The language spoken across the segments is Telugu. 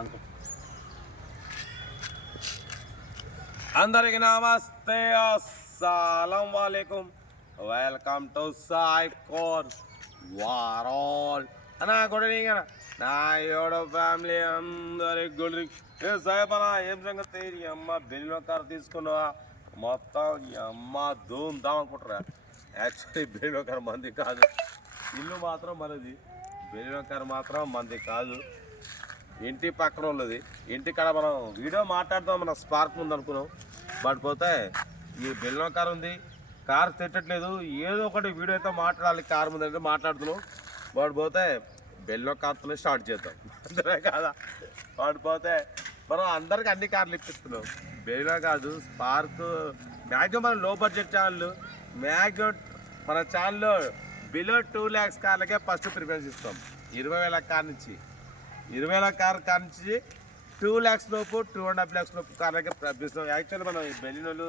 అనుకో. అందరికి నమస్తే, అస్సలం వాలేకుం, వెల్కమ్ టు సాయి కోర్స్ వారాల్ అన్నా. గుడ్ ఈవినింగ్ అన్న. నా ఏడో ఫ్యామిలీ అందరికి గుడ్ ఈవినింగ్. ఏ సాయపనా ఏం సంగతి? ఈ అమ్మ బెల్లిన కారు తీసుకున్నావా? మొత్తం ఈ అమ్మ ధూమ్ ధామ్ అనుకుంటారా? యాక్చువల్లీ బెల్లిన కారు మంది కాదు, ఇల్లు మాత్రం మనది. బెల్లిన కారు మాత్రం మంది కాదు, ఇంటి పక్కన ఉన్నది. ఇంటికాడ మనం వీడియో మాట్లాడదాం, మన స్పార్క్ ఉంది అనుకున్నాం. బట్ పోతే ఈ బెల్లిన కారు ఉంది, కారు తిట్టట్లేదు. ఏదో ఒకటి వీడియో అయితే మాట్లాడాలి, కారు ముందు అయితే మాట్లాడుతున్నాం. వాడు పోతే బెల్లో కార్తోనే స్టార్ట్ చేద్దాం, అంతే కదా. వాడు పోతే మనం అందరికి అన్ని కార్లు ఇప్పిస్తున్నాం. బెల్లో కాదు, స్పార్క్. మ్యాక్సిమం మన లో బడ్జెట్ ఛానల్, మ్యాక్సిమం మన ఛానల్లో బిలో 2 lakhs కార్లకే ఫస్ట్ ప్రిఫరెన్స్ ఇస్తాం. 20,000 కార్ నుంచి 20,000 కార్ నుంచి 2 lakhs లోపు 2.5 lakhs లోపు కార్లకే ప్రిఫరెన్స్. యాక్చువల్లీ మనం ఈ బెల్లినోళ్ళు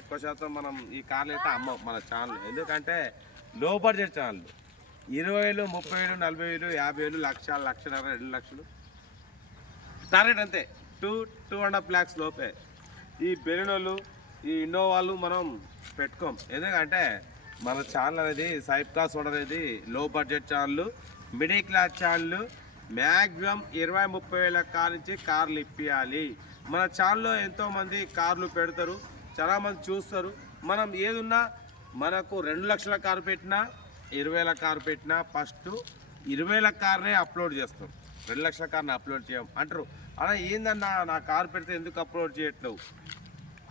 ఎక్కువ శాతం మనం ఈ కార్లు అయితే అమ్మం మన ఛానల్. ఎందుకంటే లో బడ్జెట్ ఛానల్. 20,000, 30,000, 40,000, 50,000, 1,00,000, 1,50,000, 2 లక్షలు టార్గెట్ అంతే. 2.5 lakhs లోపే ఈ బెలినోళ్ళు, ఈ ఇన్నోవాలు మనం పెట్టుకోం. ఎందుకంటే మన ఛానల్ అనేది సైప్ క్లాస్ అనేది లో budget channel, middle class channel. Maximum 20-30,000 car నుంచి కార్లు ఇప్పించాలి. మన ఛానల్లో ఎంతోమంది కార్లు పెడతారు, చాలామంది చూస్తారు. మనం ఏదున్నా మనకు 2 లక్షల కారు పెట్టినా 20,000 కారు పెట్టినా ఫస్ట్ 20,000 కార్నే అప్లోడ్ చేస్తాం. 2 లక్షల కార్ని అప్లోడ్ చేయం అంటారు. అలా ఏందన్నా నా కారు పెడితే ఎందుకు అప్లోడ్ చేయట్లేవు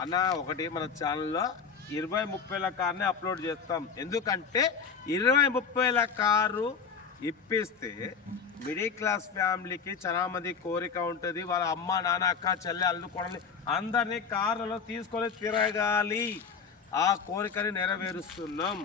అన్న? ఒకటి, మన ఛానల్లో 20-30,000 కార్నే అప్లోడ్ చేస్తాం. ఎందుకంటే 20-30,000 కారు ఇప్పిస్తే మిడిల్ క్లాస్ ఫ్యామిలీకి చాలామంది కోరిక ఉంటుంది. వాళ్ళ అమ్మ, నాన్న, అక్క, చెల్లె, అల్లుకోవడాన్ని అందరినీ కార్లలో తీసుకొని తిరగాలి. ఆ కోరికని నెరవేరుస్తున్నాం.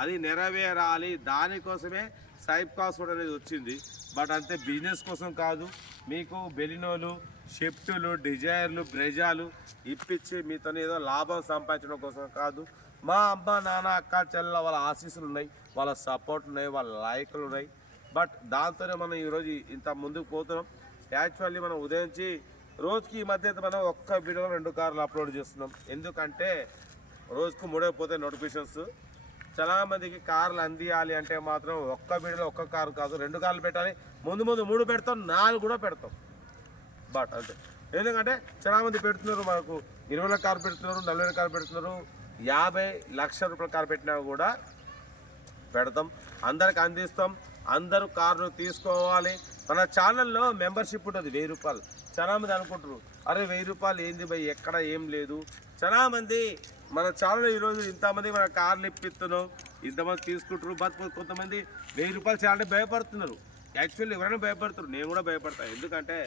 అది నెరవేరాలి, దానికోసమే సైప్ కాస్ట్ అనేది వచ్చింది. బట్ అంతే, బిజినెస్ కోసం కాదు. మీకు బెలినోలు, షిఫ్టులు, డిజైర్లు, బ్రెజాలు ఇప్పించి మీతో ఏదో లాభం సంపాదించడం కోసం కాదు. మా అమ్మ, నాన్న, అక్క, చెల్లెల వాళ్ళ ఆశీస్సులు ఉన్నాయి, వాళ్ళ సపోర్ట్ ఉన్నాయి, వాళ్ళ లైకులు ఉన్నాయి. బట్ దాంతోనే మనం ఈరోజు ఇంత ముందుకు పోతున్నాం. యాక్చువల్లీ మనం ఉదయించి రోజుకి ఈ మధ్య అయితే మనం ఒక్క వీడియోలో 2 కార్లు అప్లోడ్ చేస్తున్నాం. ఎందుకంటే రోజుకు 3 పోతే నోటిఫికేషన్స్. చాలామందికి కార్లు అందియాలి అంటే మాత్రం ఒక్క వీడియోలో ఒక్క కారు కాదు, 2 కార్లు పెట్టాలి. ముందు 3 పెడతాం, 4 కూడా పెడతాం. బట్ అంతే. ఎందుకంటే చాలామంది పెడుతున్నారు, మనకు 20,000 కారు పెడుతున్నారు, 40,000 కారు పెడుతున్నారు, 50 లక్షల రూపాయల కారు పెట్టినా కూడా పెడతాం, అందరికి అందిస్తాం. అందరూ కార్లు తీసుకోవాలి. మన ఛానల్లో మెంబర్షిప్ ఉంటుంది 1,000 రూపాయలు. చాలామంది అనుకుంటారు, అరే 1,000 రూపాయలు ఏంది భయ్, ఎక్కడ ఏం లేదు. చాలామంది మన ఛానల్లో ఈరోజు ఇంతమంది మన కార్లు ఇప్పిస్తున్నాం, ఇంతమంది తీసుకుంటారు. బట్ కొంతమంది 1,000 రూపాయలు చేయాలంటే భయపడుతున్నారు. యాక్చువల్లీ ఎవరైనా భయపడుతున్నారు, నేను కూడా భయపడతాను. ఎందుకంటే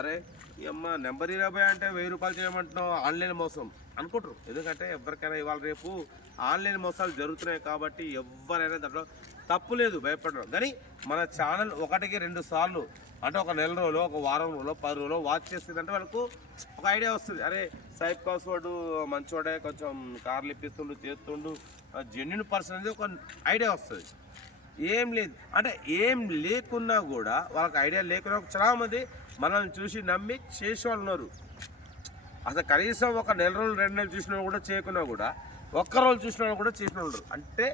అరే ఈ అమ్మ నెంబర్ 20 అంటే 1,000 రూపాయలు చేయమంటున్నావు, ఆన్లైన్ మోసం అనుకుంటారు. ఎందుకంటే ఎవరికైనా ఇవాళ రేపు ఆన్లైన్ మోసాలు జరుగుతున్నాయి కాబట్టి ఎవరైనా దాంట్లో తప్పు లేదు, భయపడడం. కానీ మన ఛానల్ 1-2 సార్లు అంటే ఒక నెల రోజులు, ఒక వారం రోజులు, 10 రోజులు వాచ్ చేస్తుందంటే వాళ్ళకు ఒక ఐడియా వస్తుంది. అరే సైప్ కాస్ వాడు మంచోడే, కొంచెం కార్లు ఇప్పిస్తుండు, చేస్తుండు, జెన్యున్ పర్సన్ అనేది ఒక ఐడియా వస్తుంది. ఏం లేదు అంటే ఏం లేకున్నా కూడా వాళ్ళకి ఐడియా లేకున్నా చాలామంది మనల్ని చూసి నమ్మి చేసేవాళ్ళు ఉన్నారు. అసలు కనీసం ఒక నెల రోజులు 2 నెలలు చూసిన కూడా చేయకున్నా కూడా ఒక్క రోజు చూసిన వాళ్ళు కూడా చేసిన వాళ్ళు. అంటే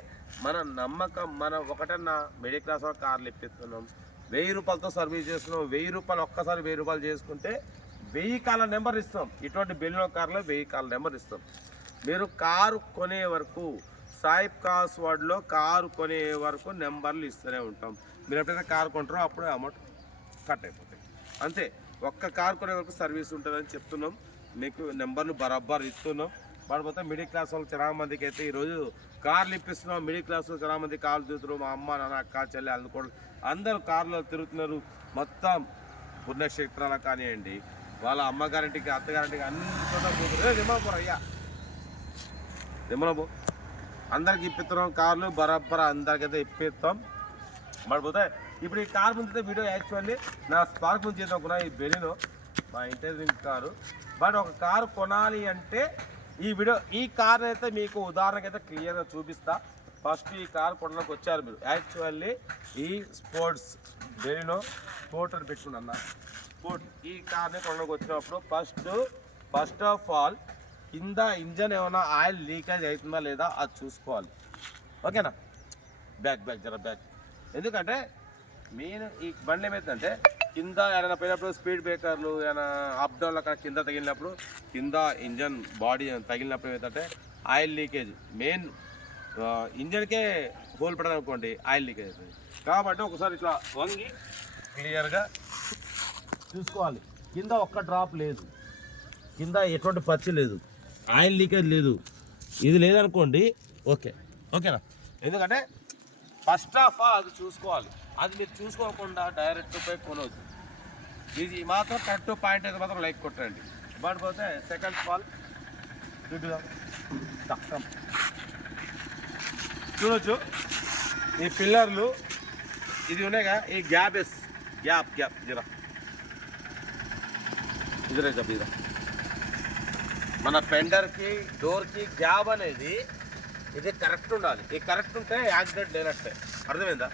మన నమ్మకం, మన ఒకటన్నా మిడిల్ క్లాస్ వాళ్ళు కార్లు ఇప్పిస్తున్నాం, 1,000 రూపాయలతో సర్వీస్ చేస్తున్నాం. 1,000 రూపాయలు ఒక్కసారి 1,000 రూపాయలు చేసుకుంటే 1000 కార్ల నెంబర్ ఇస్తాం. ఇటువంటి బెలినో కార్లో 1000 కార్ల నెంబర్ ఇస్తాం. మీరు కారు కొనే వరకు సాయిప్ కాస్ వర్డ్లో కారు కొనే వరకు నెంబర్లు ఇస్తూనే ఉంటాం. మీరు ఎప్పుడైనా కారు కొంటారో అప్పుడే అమౌంట్ కట్ అయిపోతాయి. అంతే, ఒక్క కారు కొనే వరకు సర్వీస్ ఉంటుందని చెప్తున్నాం. మీకు నెంబర్లు బరాబర్ ఇస్తున్నాం. పడిపోతే మిడిల్ క్లాస్ వాళ్ళు చాలామందికి అయితే ఈరోజు కార్లు ఇప్పిస్తున్నాం. మిడిల్ క్లాస్ చాలామంది కార్లు తిరుగుతున్నారు. మా అమ్మ, నాన్న, అక్క, చెల్లి, అల్లుకోవడం అందరూ కార్లో తిరుగుతున్నారు. మొత్తం పుణ్యక్షేత్రాలు కానివ్వండి, వాళ్ళ అమ్మగారింటికి, అత్తగారింటికి అన్ని చోట్ల పోతున్నారు. నిమ్మపో అయ్యా, నిమ్మపో అందరికి ఇప్పిస్తున్నాం కార్లు బరాబర్, అందరికైతే ఇప్పిస్తాం. పడిపోతే ఇప్పుడు ఈ కార్ ముందు వీడియో యాక్చువల్లీ నా స్పార్క్ ముందు చేద్దాం. ఈ బెలినో మా ఇంటెలిజెంట్ కారు. బట్ ఒక కారు కొనాలి అంటే ఈ వీడియో, ఈ కార్ అయితే మీకు ఉదాహరణకైతే క్లియర్గా చూపిస్తా. ఫస్ట్ ఈ కార్ కొనడానికి వచ్చారు మీరు. యాక్చువల్లీ ఈ స్పోర్ట్స్ బెరీనో స్పోర్ట్ అని పెట్టుకున్నా స్పోర్ట్. ఈ కార్ని కొనలోకి వచ్చినప్పుడు ఫస్ట్ ఆఫ్ ఆల్ కింద ఇంజన్ ఏమైనా ఆయిల్ లీకేజ్ అవుతుందా లేదా అది చూసుకోవాలి. ఓకేనా? బ్యాక్ జర బ్యాక్. ఎందుకంటే మెయిన్ ఈ బండి ఏమవుతుందంటే కింద ఏదైనా పోయినప్పుడు స్పీడ్ బ్రేకర్లు ఏమైనా అప్ డౌన్ అక్కడ కింద తగిలినప్పుడు కింద ఇంజన్ బాడీ తగిలినప్పుడు ఏమవుతుందంటే ఆయిల్ లీకేజ్ మెయిన్ ఇంజన్కే హోల్ పడదు అనుకోండి, ఆయిల్ లీకేజ్ అవుతుంది. కాబట్టి ఒకసారి ఇట్లా వంగి క్లియర్గా చూసుకోవాలి. కింద ఒక్క డ్రాప్ లేదు, కింద ఎటువంటి పచ్చి లేదు, ఆయిల్ లీకేజ్ లేదు. ఇది లేదనుకోండి ఓకేనా? ఎందుకంటే ఫస్ట్ ఆఫ్ ఆల్ అది చూసుకోవాలి. అది మీరు చూసుకోకుండా డైరెక్ట్ పోయి కొనవద్దు. ఇది మాత్రం కరెక్ట్ పాయింట్ అయితే మాత్రం లైక్ కొట్టండి. బట్ పోతే సెకండ్ ఫాల్ చూడొచ్చు. ఈ పిల్లర్లు ఇది ఉన్నాయిగా, ఈ గ్యాప్ జరా ఇదిరా మన పెండర్కి డోర్కి గ్యాప్ అనేది ఇది కరెక్ట్ ఉండాలి. ఇది కరెక్ట్ ఉంటే యాక్సిడెంట్ లేనట్టే. అర్థమైందా?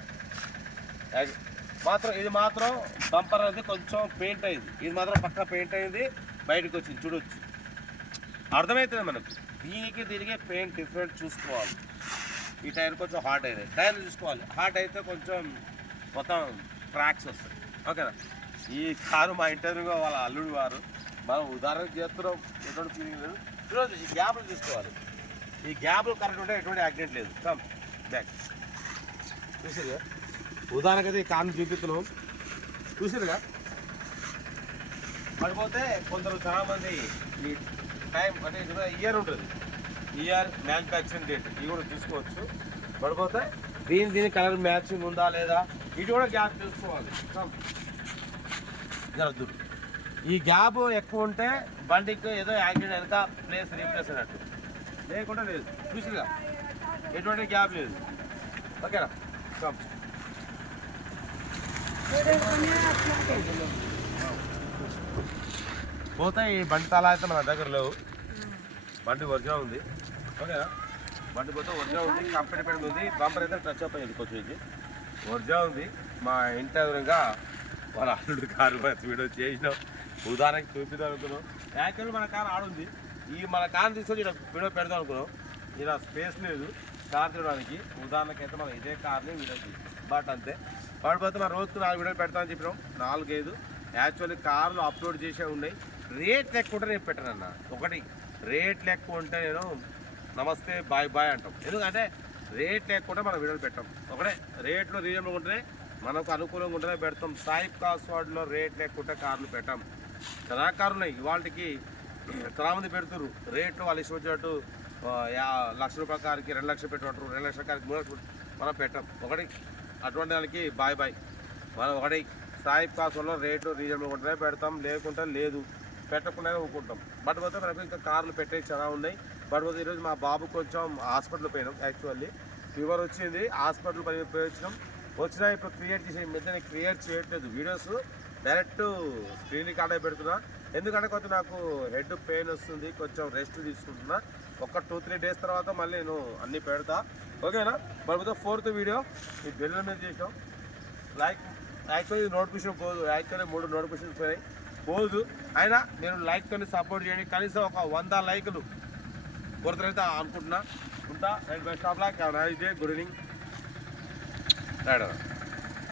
ఇది మాత్రం బంపర్ అనేది కొంచెం పెయింట్ అయింది, ఇది మాత్రం పక్కా పెయింట్ అయింది, బయటకు వచ్చింది చూడొచ్చు. అర్థమవుతుంది మనకు. దీనికి పెయింట్ డిఫరెంట్ చూసుకోవాలి. ఈ టైర్ కొంచెం హాట్ అయినాయి, టైర్ చూసుకోవాలి. హాట్ అయితే కొంచెం మొత్తం క్రాక్స్ వస్తాయి. ఓకేనా? ఈ కారు మా ఇంటర్వ్యూగా వాళ్ళ అల్లుడు వారు మనం ఉదాహరణకు చేస్తున్నాం, ఎటువంటి ఫీలింగ్ లేదు. చూడండి, ఈ గ్యాప్లు చూసుకోవాలి. ఈ గ్యాప్లు కరెక్ట్ ఉంటే ఎటువంటి యాక్సిడెంట్ లేదు. కమ్ బ్యాక్ చూసారుగా, ఉదాహరణకి అయితే ఈ కార్ని చూపిస్తున్నాం, చూసారుగా. పడిపోతే కొందరు చాలామంది ఈ టైం అంటే ఇది ఇయర్ ఉంటుంది, ఇయర్ మ్యానుఫ్యాక్చరింగ్ డేట్ ఇవి కూడా చూసుకోవచ్చు. పడిపోతే దీని కలర్ మ్యాచింగ్ ఉందా లేదా ఇది కూడా గ్యాప్ చూసుకోవాలి. జరగదు. ఈ గ్యాప్ ఎక్కువ ఉంటే బండికి ఏదో యాక్సిడెంట్ వెనక ప్లేస్ రీప్లేస్ అయినట్టు, లేకుండా లేదు. చూసిగా ఎటువంటి గ్యాప్ లేదు. ఓకేనా? కమ్ పోతే ఈ బండి తాళా అయితే మన దగ్గర లేవు, బండి ఒరిజినల్ ఉంది. ఓకేనా? బండి పోతే ఒరిజినల్ ఉంది, కంపెనీ పెయింట్ ఉంది, బంపర్ అయితే టచ్ అప్ అయ్యింది కొంచెం. ఇది ఒరిజినల్ ఉంది. మా ఇంటి ఎదురుగా వాళ్ళ అల్లుడు కారు వీడియో చేసినాం, ఉదాహరణకి చూపిద్దాం అనుకున్నాం. యాక్చువల్లీ మన కారు ఆడుంది, ఈ మన కారు తీసుకొని ఇలా వీడియో పెడదాం అనుకున్నాం. ఇలా స్పేస్ లేదు కార్ చూడడానికి. ఉదాహరణకి అయితే మనం ఇదే కార్ని వీడియో బట్ అంతే. పడిపోతే మనం రోజుకు 4 వీడియోలు పెడతామని చెప్పినాం, 4-5. యాక్చువల్లీ కార్లు అప్లోడ్ చేసే ఉన్నాయి. రేట్ లెక్క ఉంటే నేను పెట్టానన్న. ఒకటి రేట్ లెక్క ఉంటే నేను నమస్తే బాయ్ అంటాం. ఎందుకంటే రేట్ లేకుండా మనం వీడియోలు పెట్టాం. ఒకటే రేట్లో రీజనబుల్ ఉంటేనే మనకు అనుకూలంగా ఉంటేనే పెడతాం. సాయిబ్ కాస్వాడ్లో రేట్ లేకుంటే కార్లు పెట్టాం. చాలా కార్లు ఉన్నాయి ఇవాళకి, చాలామంది పెడుతున్నారు రేట్లు వాళ్ళు ఇష్టం వచ్చినట్టు. 1,00,000 రూపాయల కార్కి 2 లక్షలు పెట్టమంటారు, 2 లక్షల కార్కి 3 లక్షలు మనం పెట్టాం. ఒకటి అటువంటి దానికి బాయ్ మనం ఒకటి సాయిబ్ కాస్వాడ్లో రేటు రీజనబుల్ ఉంటేనే పెడతాం, లేకుంటే లేదు, పెట్టకుండా ఊరుకుంటాం. బట్ పోతే మనకు ఇంకా కార్లు పెట్టేవి చాలా ఉన్నాయి. బట్ పోతే ఈరోజు మా బాబు కొంచెం హాస్పిటల్ పోయినాం. యాక్చువల్లీ ఫీవర్ వచ్చింది, హాస్పిటల్ పోయి వచ్చినా ఇప్పుడు క్రియేట్ చేసే మధ్య నేను క్రియేట్ చేయట్లేదు వీడియోస్, డైరెక్ట్ స్క్రీన్ రికార్డే పెడుతున్నా. ఎందుకంటే కొంచెం నాకు హెడ్ పెయిన్ వస్తుంది, కొంచెం రెస్ట్ తీసుకుంటున్నా. ఒక 2-3 డేస్ తర్వాత మళ్ళీ నేను అన్నీ పెడతా. ఓకేనా? మరి 4th వీడియో ఈ బెల్లం మీద చేసాం. లైక్ యాక్చువల్లీ నోటిఫికేషన్ పోదు, యాక్చువల్లీ 3 నోటిఫికేషన్స్ పోయాయి, పోదు. అయినా నేను లైక్తో సపోర్ట్ చేయండి. కనీసం ఒక 100 లైకులు కొరతనైతే అనుకుంటున్నా. ఉంటా. Right bye stop lock. Good evening. Right.